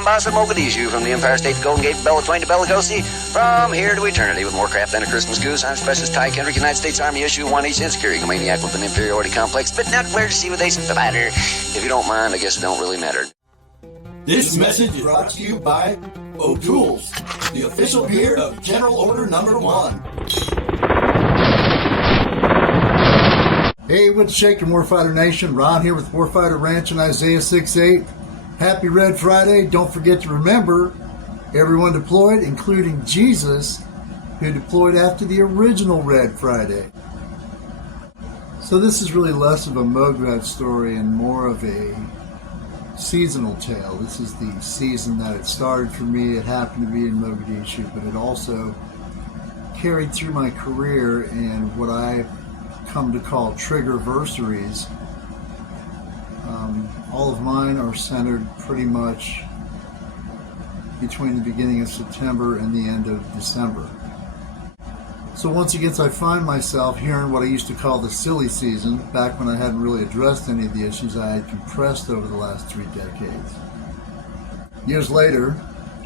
Mombasa, Mogadishu, from the Empire State to Golden Gate, Bella Twain to Belagosi, from here to eternity with more crap than a Christmas goose. I'm Specialist Ty Kendrick, United States Army issue 1H, insecure maniac with an inferiority complex, but not clear to see with ace the matter. If you don't mind, I guess it don't really matter. This message is brought to you by O'Toole's, the official beer of General Order Number 1. Hey, what's shaking, Warfighter Nation? Ron here with Warfighter Ranch and Isaiah 6.8. Happy Red Friday. Don't forget to remember, everyone deployed, including Jesus, who deployed after the original Red Friday. So this is really less of a Mograt story and more of a seasonal tale. This is the season that it started for me. It happened to be in Mogadishu, but it also carried through my career and what I come to call TRIGGERVERSARIES. All of mine are centered pretty much between the beginning of September and the end of December. So once again, I find myself here in what I used to call the silly season, back when I hadn't really addressed any of the issues I had compressed over the last 3 decades. Years later,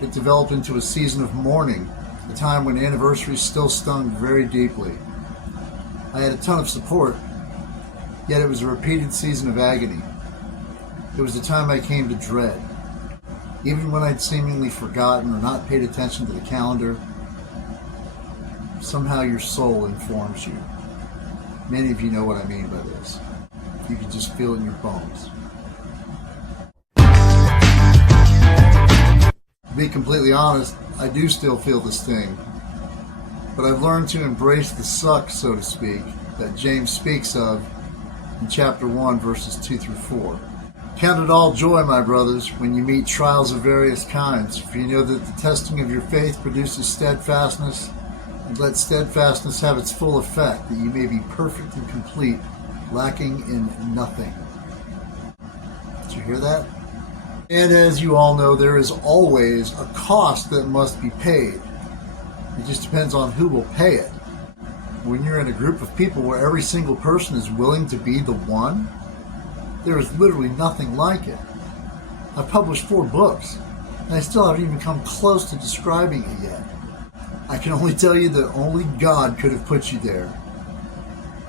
it developed into a season of mourning, a time when anniversaries still stung very deeply. I had a ton of support, yet it was a repeated season of agony. It was a time I came to dread. Even when I'd seemingly forgotten or not paid attention to the calendar, somehow your soul informs you. Many of you know what I mean by this. You can just feel it in your bones. To be completely honest, I do still feel the sting. But I've learned to embrace the suck, so to speak, that James speaks of in chapter 1, verses 2 through 4. Count it all joy, my brothers, when you meet trials of various kinds, for you know that the testing of your faith produces steadfastness, and let steadfastness have its full effect, that you may be perfect and complete, lacking in nothing. Did you hear that? And as you all know, there is always a cost that must be paid. It just depends on who will pay it. When you're in a group of people where every single person is willing to be the one, there is literally nothing like it. I've published 4 books, and I still haven't even come close to describing it yet. I can only tell you that only God could have put you there.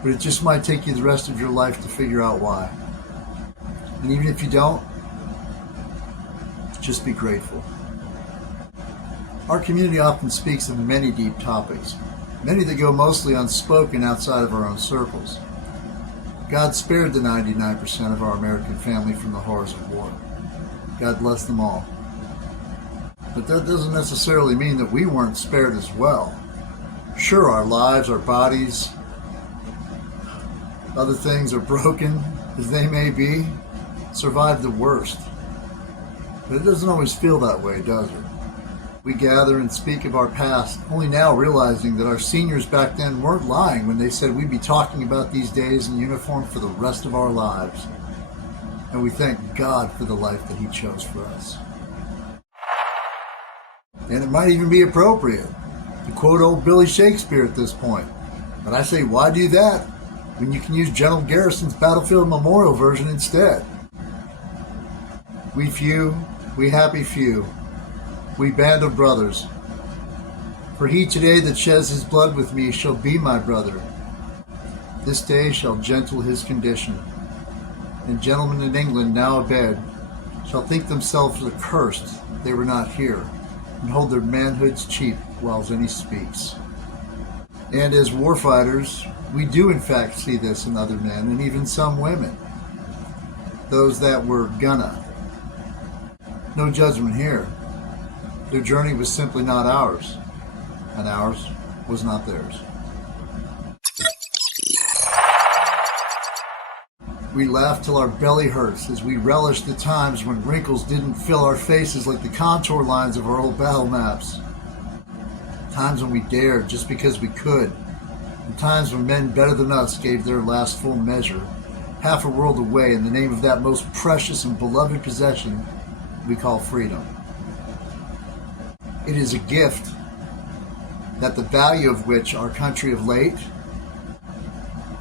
But it just might take you the rest of your life to figure out why. And even if you don't, just be grateful. Our community often speaks of many deep topics, many that go mostly unspoken outside of our own circles. God spared the 99% of our American family from the horrors of war. God bless them all. But that doesn't necessarily mean that we weren't spared as well. Sure, our lives, our bodies, other things are broken as they may be, survived the worst. But it doesn't always feel that way, does it? We gather and speak of our past, only now realizing that our seniors back then weren't lying when they said we'd be talking about these days in uniform for the rest of our lives. And we thank God for the life that He chose for us. And it might even be appropriate to quote old Billy Shakespeare at this point. But I say, why do that when you can use General Garrison's Battlefield Memorial version instead? We few, we happy few, we band of brothers. For he today that sheds his blood with me shall be my brother. This day shall gentle his condition. And gentlemen in England now abed shall think themselves accursed they were not here, and hold their manhoods cheap whiles any speaks. And as warfighters, we do in fact see this in other men, and even some women. Those that were gonna. No judgment here. Their journey was simply not ours, and ours was not theirs. We laugh till our belly hurts as we relish the times when wrinkles didn't fill our faces like the contour lines of our old battle maps. Times when we dared just because we could, and times when men better than us gave their last full measure, half a world away in the name of that most precious and beloved possession we call freedom. It is a gift that the value of which our country of late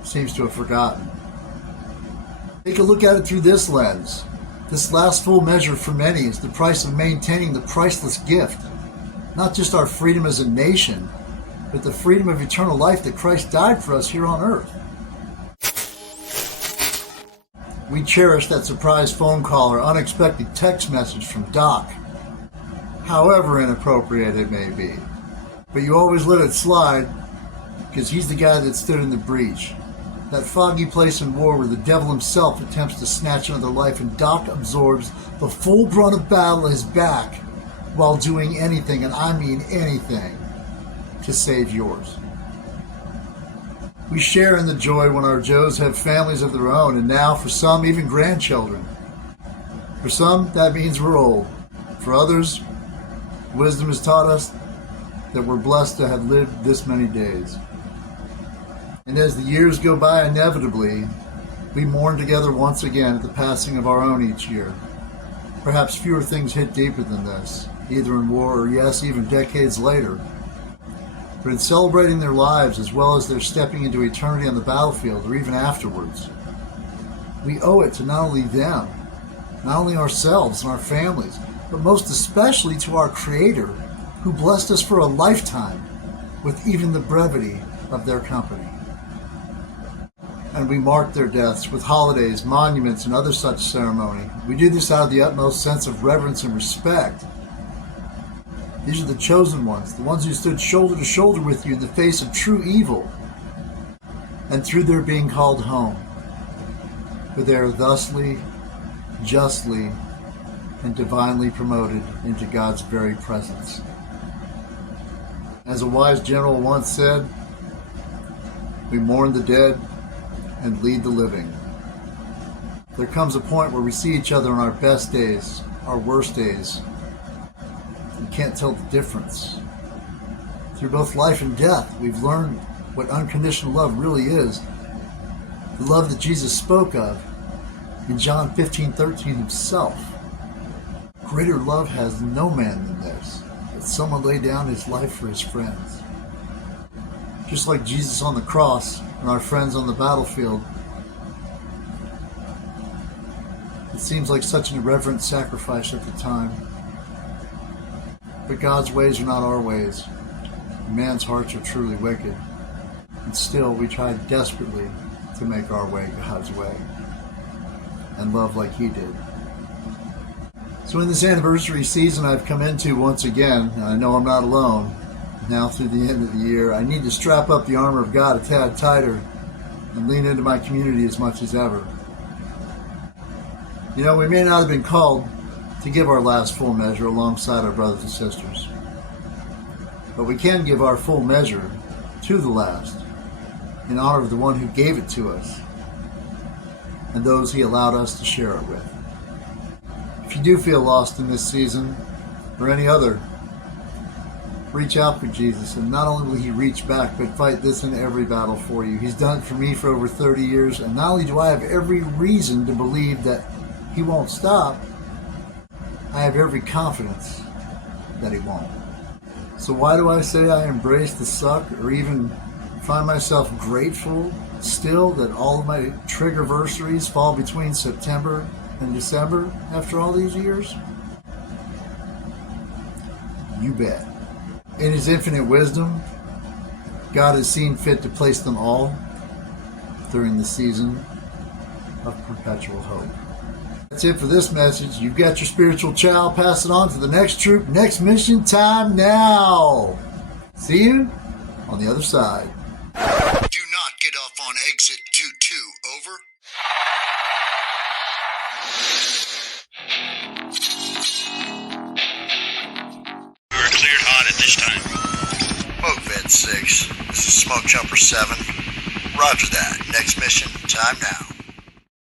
seems to have forgotten. Take a look at it through this lens. This last full measure for many is the price of maintaining the priceless gift, not just our freedom as a nation, but the freedom of eternal life that Christ died for us here on earth. We cherish that surprise phone call or unexpected text message from Doc, however inappropriate it may be. But you always let it slide, because he's the guy that stood in the breach. That foggy place in war where the devil himself attempts to snatch another life, and Doc absorbs the full brunt of battle at his back while doing anything, and I mean anything, to save yours. We share in the joy when our Joes have families of their own, and now, for some, even grandchildren. For some, that means we're old. For others, wisdom has taught us that we're blessed to have lived this many days. And as the years go by, inevitably, we mourn together once again at the passing of our own each year. Perhaps fewer things hit deeper than this, either in war or, yes, even decades later. But in celebrating their lives as well as their stepping into eternity on the battlefield or even afterwards, we owe it to not only them, not only ourselves and our families, but most especially to our Creator, who blessed us for a lifetime with even the brevity of their company. And we mark their deaths with holidays, monuments, and other such ceremony. We do this out of the utmost sense of reverence and respect. These are the chosen ones, the ones who stood shoulder to shoulder with you in the face of true evil, and through their being called home. But they are thusly, justly, and divinely promoted into God's very presence. As a wise general once said, we mourn the dead and lead the living. There comes a point where we see each other on our best days, our worst days. You can't tell the difference. Through both life and death, we've learned what unconditional love really is. The love that Jesus spoke of in John 15:13 himself. Greater love has no man than this, that someone lay down his life for his friends. Just like Jesus on the cross and our friends on the battlefield, it seems like such an irreverent sacrifice at the time. But God's ways are not our ways. Man's hearts are truly wicked. And still we try desperately to make our way God's way and love like He did. So in this anniversary season I've come into once again, and I know I'm not alone, now through the end of the year, I need to strap up the armor of God a tad tighter and lean into my community as much as ever. You know, we may not have been called to give our last full measure alongside our brothers and sisters, but we can give our full measure to the last in honor of the one who gave it to us and those He allowed us to share it with. If you do feel lost in this season or any other, reach out for Jesus, and not only will He reach back, but fight this and every battle for you. He's done it for me for over 30 years, and not only do I have every reason to believe that He won't stop, I have every confidence that He won't. So why do I say I embrace the suck, or even find myself grateful still that all of my triggerversaries fall between September and December after all these years? You bet. In His infinite wisdom, God has seen fit to place them all during the season of perpetual hope. That's it for this message. You've got your spiritual chow. Pass it on to the next troop. Next mission time now. See you on the other side. Do not get off on exit 22. Over. We're cleared hot at this time. Smoke Vet 6. This is Smoke Jumper 7. Roger that. Next mission time now.